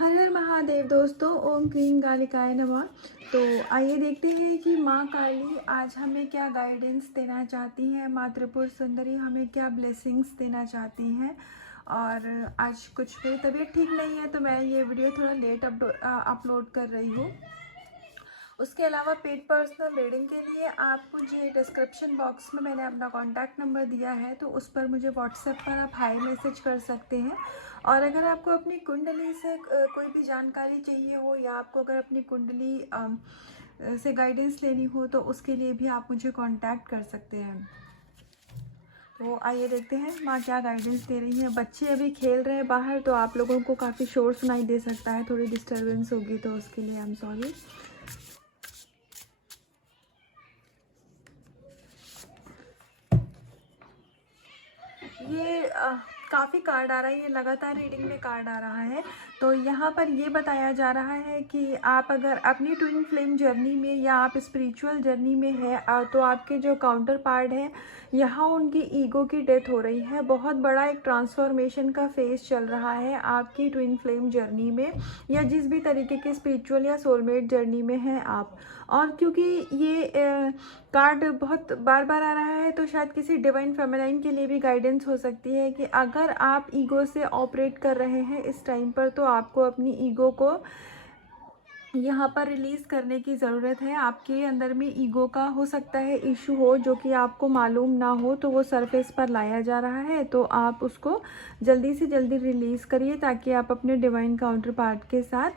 हर हर महादेव दोस्तों, ओम क्लीं कालिकाय नमः। तो आइए देखते हैं कि माँ काली आज हमें क्या गाइडेंस देना चाहती हैं, माँ त्रिपुर सुंदरी हमें क्या ब्लेसिंग्स देना चाहती हैं। और आज कुछ मेरी तबीयत ठीक नहीं है तो मैं ये वीडियो थोड़ा लेट अपलोड कर रही हूँ। उसके अलावा पेड पर्सनल रीडिंग के लिए आप मुझे डिस्क्रिप्शन बॉक्स में मैंने अपना कॉन्टैक्ट नंबर दिया है, तो उस पर मुझे व्हाट्सएप पर आप हाई मैसेज कर सकते हैं। और अगर आपको अपनी कुंडली से कोई भी जानकारी चाहिए हो या आपको अगर अपनी कुंडली से गाइडेंस लेनी हो तो उसके लिए भी आप मुझे कांटेक्ट कर सकते हैं। तो आइए देखते हैं माँ क्या गाइडेंस दे रही है। बच्चे अभी खेल रहे हैं बाहर, तो आप लोगों को काफ़ी शोर सुनाई दे सकता है, थोड़ी डिस्टर्बेंस होगी, तो उसके लिए आई एम सॉरी। ये काफ़ी कार्ड आ रहा है, ये लगातार रीडिंग में कार्ड आ रहा है। तो यहाँ पर ये बताया जा रहा है कि आप अगर अपनी ट्विन फ्लेम जर्नी में या आप स्पिरिचुअल जर्नी में है तो आपके जो काउंटर पार्ट है यहाँ उनकी ईगो की डेथ हो रही है। बहुत बड़ा एक ट्रांसफॉर्मेशन का फेज चल रहा है आपकी ट्विन फ्लेम जर्नी में, या जिस भी तरीके के स्पिरिचुअल या सोलमेट जर्नी में हैं आप। और क्योंकि ये कार्ड बहुत बार बार आ रहा है तो शायद किसी डिवाइन फेमिनाइन के लिए भी गाइडेंस हो सकती है कि अगर आप ईगो से ऑपरेट कर रहे हैं इस टाइम पर तो आपको अपनी ईगो को यहाँ पर रिलीज़ करने की ज़रूरत है। आपके अंदर में ईगो का हो सकता है इशू हो जो कि आपको मालूम ना हो, तो वो सरफेस पर लाया जा रहा है, तो आप उसको जल्दी से जल्दी रिलीज़ करिए ताकि आप अपने डिवाइन काउंटर पार्ट के साथ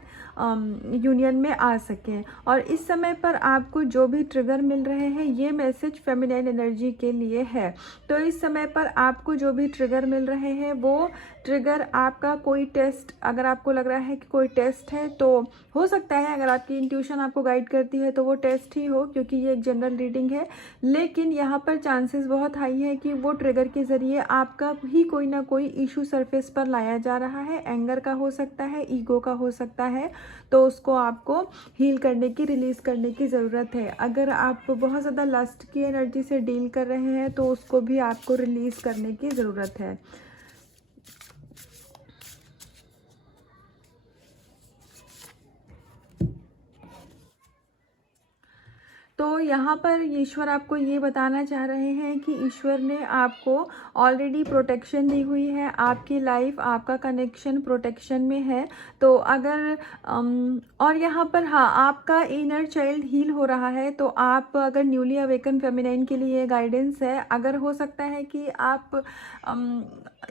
यूनियन में आ सकें। और इस समय पर आपको जो भी ट्रिगर मिल रहे हैं ये मैसेज फेमिनाइन एनर्जी के लिए है। तो इस समय पर आपको जो भी ट्रिगर मिल रहे हैं वो ट्रिगर आपका कोई टेस्ट, अगर आपको लग रहा है कि कोई टेस्ट है तो हो सकता है, अगर आपकी इंट्यूशन आपको गाइड करती है तो वो टेस्ट ही हो, क्योंकि ये एक जनरल रीडिंग है। लेकिन यहाँ पर चांसेस बहुत हाई है कि वो ट्रिगर के ज़रिए आपका ही कोई ना कोई इशू सरफेस पर लाया जा रहा है। एंगर का हो सकता है, ईगो का हो सकता है, तो उसको आपको हील करने की, रिलीज़ करने की ज़रूरत है। अगर आप बहुत ज़्यादा लस्ट की एनर्जी से डील कर रहे हैं तो उसको भी आपको रिलीज़ करने की ज़रूरत है। तो यहाँ पर ईश्वर आपको ये बताना चाह रहे हैं कि ईश्वर ने आपको ऑलरेडी प्रोटेक्शन दी हुई है। आपकी लाइफ, आपका कनेक्शन प्रोटेक्शन में है। तो अगर और यहाँ पर हाँ, आपका इनर चाइल्ड हील हो रहा है। तो आप अगर न्यूली अवेकन फेमिनाइन के लिए गाइडेंस है, अगर हो सकता है कि आप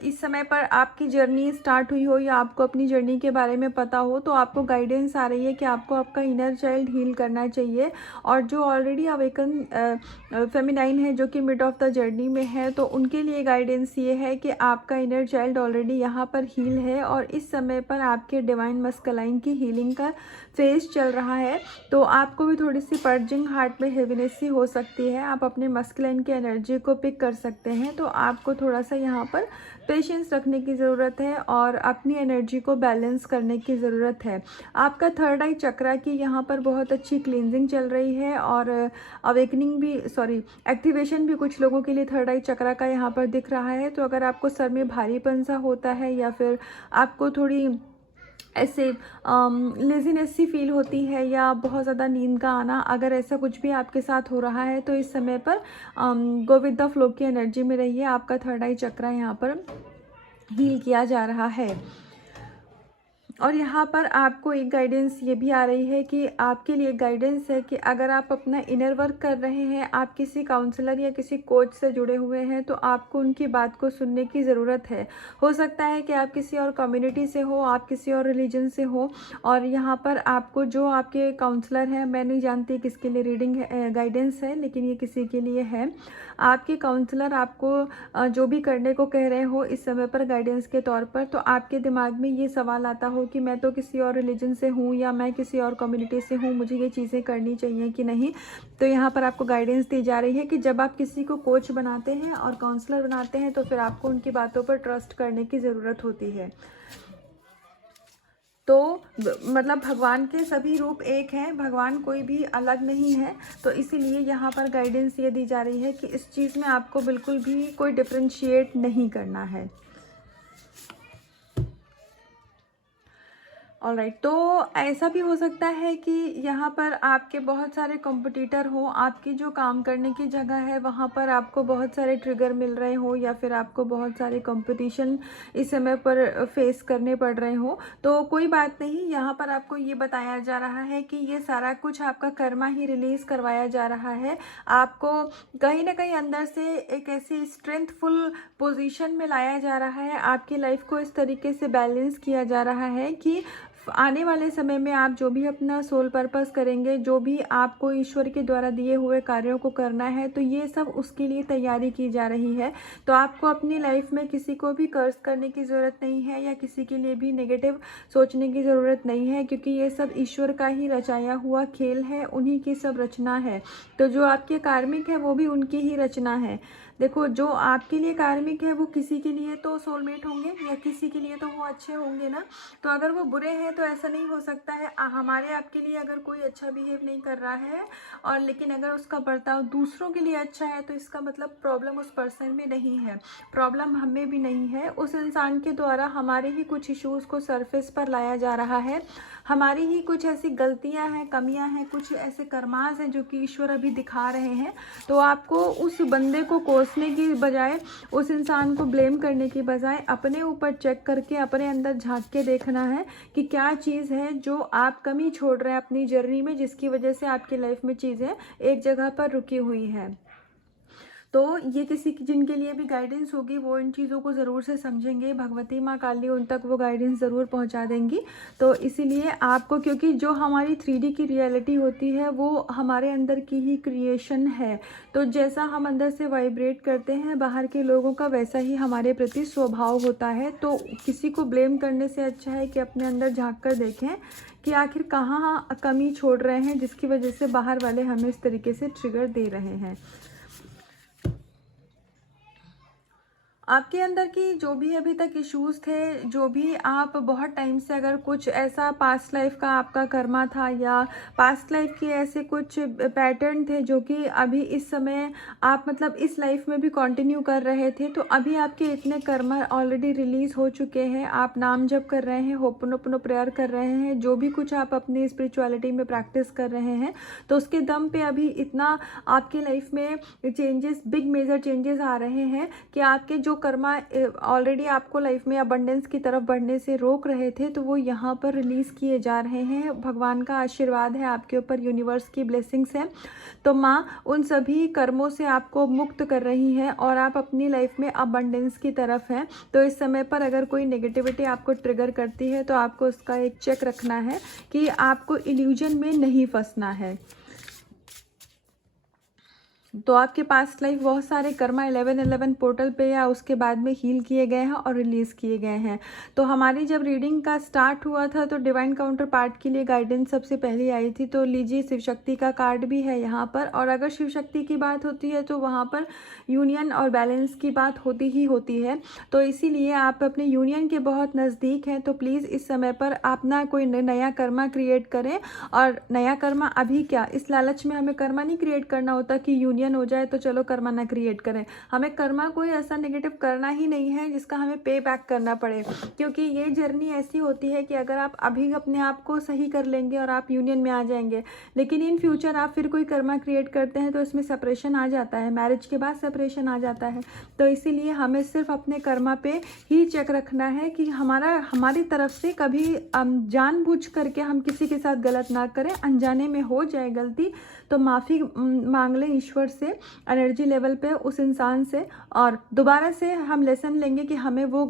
इस समय पर आपकी जर्नी स्टार्ट हुई हो या आपको अपनी जर्नी के बारे में पता हो, तो आपको गाइडेंस आ रही है कि आपको आपका इनर चाइल्ड हील करना चाहिए। और जो ऑलरेडी अवेकन फेमिनाइन है जो कि मिड ऑफ द जर्नी में है, तो उनके लिए गाइडेंस ये है कि आपका इनर चाइल्ड ऑलरेडी यहाँ पर हील है और इस समय पर आपके डिवाइन मस्कुलाइन की हीलिंग का फेज चल रहा है। तो आपको भी थोड़ी सी पर्जिंग, हार्ट में हेवीनेस सी हो सकती है। आप अपने मस्कुलाइन की एनर्जी को पिक कर सकते हैं। तो आपको थोड़ा सा यहाँ पर पेशेंस रखने की ज़रूरत है और अपनी एनर्जी को बैलेंस करने की ज़रूरत है। आपका थर्ड आई चक्रा की यहाँ पर बहुत अच्छी क्लींजिंग चल रही है और अवेकनिंग भी, सॉरी, एक्टिवेशन भी कुछ लोगों के लिए थर्ड आई चक्रा का यहाँ पर दिख रहा है। तो अगर आपको सर में भारीपन सा होता है या फिर आपको थोड़ी ऐसे लेजीनेस सी फील होती है या बहुत ज़्यादा नींद का आना, अगर ऐसा कुछ भी आपके साथ हो रहा है तो इस समय पर गो विद द फ्लो की एनर्जी में रहिए। आपका थर्ड आई चक्रा यहाँ पर हील किया जा रहा है। और यहाँ पर आपको एक गाइडेंस ये भी आ रही है कि आपके लिए गाइडेंस है कि अगर आप अपना इनर वर्क कर रहे हैं, आप किसी काउंसलर या किसी कोच से जुड़े हुए हैं, तो आपको उनकी बात को सुनने की ज़रूरत है। हो सकता है कि आप किसी और कम्युनिटी से हो, आप किसी और रिलीजन से हो, और यहाँ पर आपको जो आपके काउंसलर हैं, मैं नहीं जानती किसके लिए रीडिंग गाइडेंस है, लेकिन ये किसी के लिए है। आपके काउंसलर आपको जो भी करने को कह रहे हो इस समय पर गाइडेंस के तौर पर, तो आपके दिमाग में ये सवाल आता हो कि मैं तो किसी और रिलीजन से हूँ या मैं किसी और कम्युनिटी से हूँ, मुझे ये चीज़ें करनी चाहिए कि नहीं। तो यहाँ पर आपको गाइडेंस दी जा रही है कि जब आप किसी को कोच बनाते हैं और काउंसलर बनाते हैं तो फिर आपको उनकी बातों पर ट्रस्ट करने की ज़रूरत होती है। तो मतलब भगवान के सभी रूप एक हैं, भगवान कोई भी अलग नहीं है। तो इसीलिए यहाँ पर गाइडेंस ये दी जा रही है कि इस चीज़ में आपको बिल्कुल भी कोई डिफ्रेंशिएट नहीं करना है। ऑलराइट, तो ऐसा भी हो सकता है कि यहाँ पर आपके बहुत सारे कॉम्पिटिटर हो, आपकी जो काम करने की जगह है वहाँ पर आपको बहुत सारे ट्रिगर मिल रहे हो, या फिर आपको बहुत सारे कंपटीशन इस समय पर फेस करने पड़ रहे हो। तो कोई बात नहीं, यहाँ पर आपको ये बताया जा रहा है कि ये सारा कुछ आपका कर्मा ही रिलीज़ करवाया जा रहा है। आपको कहीं ना कहीं अंदर से एक ऐसी स्ट्रेंथफुल पोजीशन में लाया जा रहा है, आपकी लाइफ को इस तरीके से बैलेंस किया जा रहा है कि आने वाले समय में आप जो भी अपना सोल पर्पस करेंगे, जो भी आपको ईश्वर के द्वारा दिए हुए कार्यों को करना है, तो ये सब उसके लिए तैयारी की जा रही है। तो आपको अपनी लाइफ में किसी को भी कर्ज करने की ज़रूरत नहीं है, या किसी के लिए भी नेगेटिव सोचने की ज़रूरत नहीं है, क्योंकि ये सब ईश्वर का ही रचाया हुआ खेल है, उन्हीं की सब रचना है। तो जो आपके कार्मिक है वो भी उनकी ही रचना है। देखो, जो आपके लिए कार्मिक है वो किसी के लिए तो सोलमेट होंगे, या किसी के लिए तो वो अच्छे होंगे ना। तो अगर वो बुरे हैं तो ऐसा नहीं हो सकता है हमारे आपके लिए अगर कोई अच्छा बिहेव नहीं कर रहा है, और लेकिन अगर उसका बर्ताव दूसरों के लिए अच्छा है, तो इसका मतलब प्रॉब्लम उस पर्सन में नहीं है, प्रॉब्लम हमें भी नहीं है। उस इंसान के द्वारा हमारे ही कुछ इश्यूज़ को सरफेस पर लाया जा रहा है, हमारी ही कुछ ऐसी गलतियां हैं, कमियां हैं, कुछ ऐसे कर्मास हैं जो कि ईश्वर अभी दिखा रहे हैं। तो आपको उस बंदे को कोसने की बजाय, उस इंसान को ब्लेम करने की बजाय अपने ऊपर चेक करके अपने अंदर झांक के देखना है कि क्या चीज़ है जो आप कमी छोड़ रहे हैं अपनी जर्नी में, जिसकी वजह से आपकी लाइफ में चीज़ें एक जगह पर रुकी हुई हैं। तो ये किसी की जिनके लिए भी गाइडेंस होगी वो इन चीज़ों को ज़रूर से समझेंगे, भगवती माँ काली उन तक वो गाइडेंस ज़रूर पहुँचा देंगी। तो इसीलिए आपको, क्योंकि जो हमारी 3D की रियलिटी होती है वो हमारे अंदर की ही क्रिएशन है, तो जैसा हम अंदर से वाइब्रेट करते हैं बाहर के लोगों का वैसा ही हमारे प्रति स्वभाव होता है। तो किसी को ब्लेम करने से अच्छा है कि अपने अंदर झाँक कर देखें कि आखिर कहाँ कमी छोड़ रहे हैं, जिसकी वजह से बाहर वाले हमें इस तरीके से ट्रिगर दे रहे हैं। आपके अंदर की जो भी अभी तक इश्यूज़ थे, जो भी आप बहुत टाइम से अगर कुछ ऐसा पास्ट लाइफ का आपका कर्मा था, या पास्ट लाइफ के ऐसे कुछ पैटर्न थे जो कि अभी इस समय आप मतलब इस लाइफ में भी कंटिन्यू कर रहे थे, तो अभी आपके इतने कर्मा ऑलरेडी रिलीज़ हो चुके हैं। आप नाम जप कर रहे हैं, होपनोपनो प्रेयर कर रहे हैं, जो भी कुछ आप अपनी स्पिरिचुअलिटी में प्रैक्टिस कर रहे हैं, तो उसके दम पे अभी इतना आपके लाइफ में चेंजेस, बिग मेजर चेंजेस आ रहे हैं कि आपके जो कर्मा ऑलरेडी आपको लाइफ में अबंडेंस की तरफ बढ़ने से रोक रहे थे, तो वो यहाँ पर रिलीज़ किए जा रहे हैं। भगवान का आशीर्वाद है आपके ऊपर, यूनिवर्स की ब्लेसिंग्स है। तो माँ उन सभी कर्मों से आपको मुक्त कर रही है और आप अपनी लाइफ में अबंडेंस की तरफ हैं। तो इस समय पर अगर कोई नेगेटिविटी आपको ट्रिगर करती है तो आपको उसका एक चेक रखना है कि आपको इल्यूजन में नहीं फंसना है। तो आपके पास लाइफ बहुत सारे कर्मा 1111 पोर्टल पे या उसके बाद में हील किए गए हैं और रिलीज़ किए गए हैं। तो हमारी जब रीडिंग का स्टार्ट हुआ था तो डिवाइन काउंटर पार्ट के लिए गाइडेंस सबसे पहले आई थी। तो लीजिए, शिव शक्ति का कार्ड भी है यहाँ पर, और अगर शिव शक्ति की बात होती है तो वहाँ पर यूनियन और बैलेंस की बात होती ही होती है। तो इसीलिए आप अपने यूनियन के बहुत नज़दीक हैं, तो प्लीज़ इस समय पर आप ना कोई नया कर्मा क्रिएट करें। और नया कर्मा अभी क्या, इस लालच में हमें कर्मा नहीं क्रिएट करना होता कि यूनियन हो जाए तो चलो कर्मा ना क्रिएट करें। हमें कर्मा कोई ऐसा नेगेटिव करना ही नहीं है जिसका हमें पे बैक करना पड़े, क्योंकि ये जर्नी ऐसी होती है कि अगर आप अभी अपने आप को सही कर लेंगे और आप यूनियन में आ जाएंगे, लेकिन इन फ्यूचर आप फिर कोई कर्मा क्रिएट करते हैं तो इसमें सेपरेशन आ जाता है, मैरिज के बाद सेपरेशन आ जाता है। तो इसीलिए हमें सिर्फ अपने कर्मा पे ही चेक रखना है कि हमारी तरफ से कभी जानबूझ करके हम किसी के साथ गलत ना करें। अनजाने में हो जाए गलती तो माफ़ी मांग लें ईश्वर से, एनर्जी लेवल पे उस इंसान से, और दोबारा से हम लेसन लेंगे कि हमें वो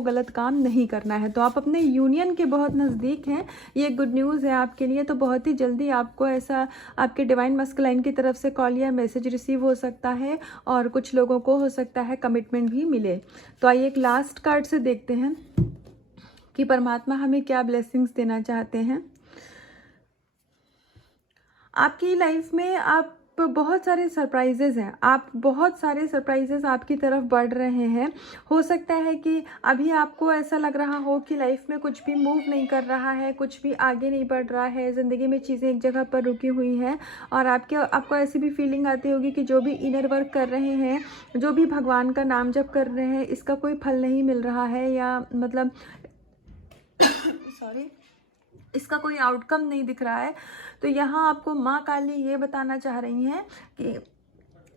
गलत काम नहीं करना है। तो आप अपने यूनियन के बहुत नज़दीक हैं, ये गुड न्यूज़ है आपके लिए। तो बहुत ही जल्दी आपको ऐसा आपके डिवाइन मस्कुलाइन की तरफ से कॉल या मैसेज रिसीव हो सकता है, और कुछ लोगों को हो सकता है कमिटमेंट भी मिले। तो आइए एक लास्ट कार्ड से देखते हैं कि परमात्मा हमें क्या ब्लेसिंग्स देना चाहते हैं। आपकी लाइफ में आप बहुत सारे सरप्राइजेज़ हैं, बहुत सारे सरप्राइजेज़ आपकी तरफ बढ़ रहे हैं। हो सकता है कि अभी आपको ऐसा लग रहा हो कि लाइफ में कुछ भी मूव नहीं कर रहा है, कुछ भी आगे नहीं बढ़ रहा है, ज़िंदगी में चीज़ें एक जगह पर रुकी हुई हैं, और आपको ऐसी भी फीलिंग आती होगी कि जो भी इनर वर्क कर रहे हैं, जो भी भगवान का नाम जप कर रहे हैं, इसका कोई फल नहीं मिल रहा है, या मतलब सॉरी इसका कोई आउटकम नहीं दिख रहा है। तो यहाँ आपको माँ काली ये बताना चाह रही हैं कि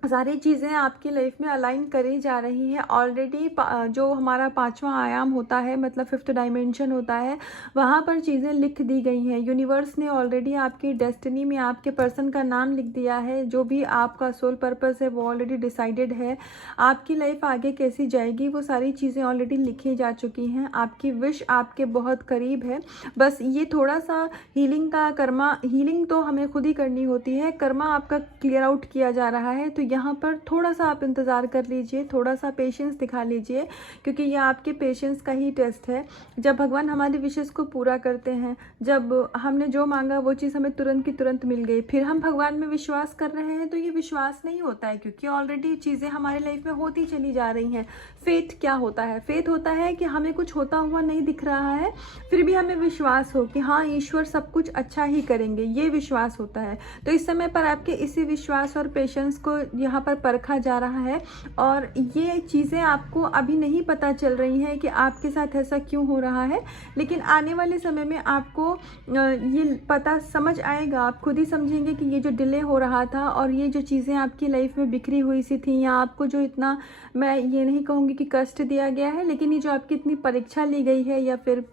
सारी चीज़ें आपकी लाइफ में अलाइन करी जा रही हैं ऑलरेडी। जो हमारा 5वां आयाम होता है, मतलब 5th डायमेंशन होता है, वहाँ पर चीज़ें लिख दी गई हैं। यूनिवर्स ने ऑलरेडी आपकी डेस्टिनी में आपके पर्सन का नाम लिख दिया है। जो भी आपका सोल पर्पस है वो ऑलरेडी डिसाइडेड है। आपकी लाइफ आगे कैसी जाएगी वो सारी चीज़ें ऑलरेडी लिखी जा चुकी हैं। आपकी विश आपके बहुत करीब है। बस ये थोड़ा सा हीलिंग का कर्मा, हीलिंग तो हमें खुद ही करनी होती है, कर्मा आपका क्लियर आउट किया जा रहा है। तो यहाँ पर थोड़ा सा आप इंतज़ार कर लीजिए, थोड़ा सा पेशेंस दिखा लीजिए, क्योंकि ये आपके पेशेंस का ही टेस्ट है। जब भगवान हमारी विशेष को पूरा करते हैं, जब हमने जो मांगा वो चीज़ हमें तुरंत की तुरंत मिल गई, फिर हम भगवान में विश्वास कर रहे हैं, तो ये विश्वास नहीं होता है, क्योंकि ऑलरेडी चीज़ें हमारे लाइफ में होती चली जा रही हैं। फेथ क्या होता है? फेथ होता है कि हमें कुछ होता हुआ नहीं दिख रहा है, फिर भी हमें विश्वास हो कि हाँ ईश्वर सब कुछ अच्छा ही करेंगे, ये विश्वास होता है। तो इस समय पर आपके इसी विश्वास और पेशेंस को यहाँ पर परखा जा रहा है। और ये चीज़ें आपको अभी नहीं पता चल रही हैं कि आपके साथ ऐसा क्यों हो रहा है, लेकिन आने वाले समय में आपको ये पता समझ आएगा। आप खुद ही समझेंगे कि ये जो डिले हो रहा था और ये जो चीज़ें आपकी लाइफ में बिखरी हुई सी थी, या आपको जो इतना, मैं ये नहीं कहूँगी कि कष्ट दिया गया है, लेकिन ये जो आपकी इतनी परीक्षा ली गई है या फिर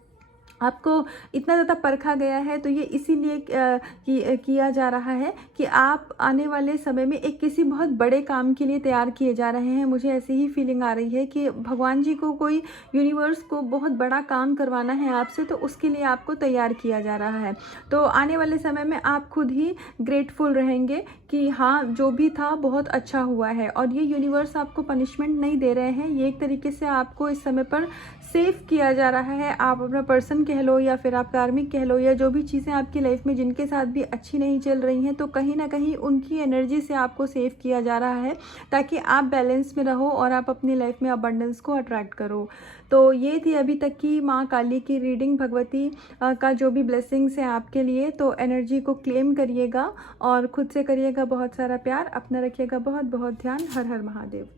आपको इतना ज़्यादा परखा गया है, तो ये इसीलिए किया जा रहा है कि आप आने वाले समय में एक किसी बहुत बड़े काम के लिए तैयार किए जा रहे हैं। मुझे ऐसी ही फीलिंग आ रही है कि भगवान जी को, कोई यूनिवर्स को बहुत बड़ा काम करवाना है आपसे, तो उसके लिए आपको तैयार किया जा रहा है। तो आने वाले समय में आप खुद ही ग्रेटफुल रहेंगे कि हाँ जो भी था बहुत अच्छा हुआ है। और ये यूनिवर्स आपको पनिशमेंट नहीं दे रहे हैं, ये एक तरीके से आपको इस समय पर सेव किया जा रहा है। आप अपना पर्सन कह लो या फिर आप कार्मिक कह लो, या जो भी चीज़ें आपकी लाइफ में जिनके साथ भी अच्छी नहीं चल रही हैं, तो कहीं ना कहीं उनकी एनर्जी से आपको सेव किया जा रहा है, ताकि आप बैलेंस में रहो और आप अपनी लाइफ में अबंडेंस को अट्रैक्ट करो। तो ये थी अभी तक की माँ काली की रीडिंग, भगवती का जो भी ब्लेसिंग्स है आपके लिए। तो एनर्जी को क्लेम करिएगा और खुद से करिएगा बहुत सारा प्यार, अपना रखिएगा बहुत बहुत ध्यान। हर हर महादेव।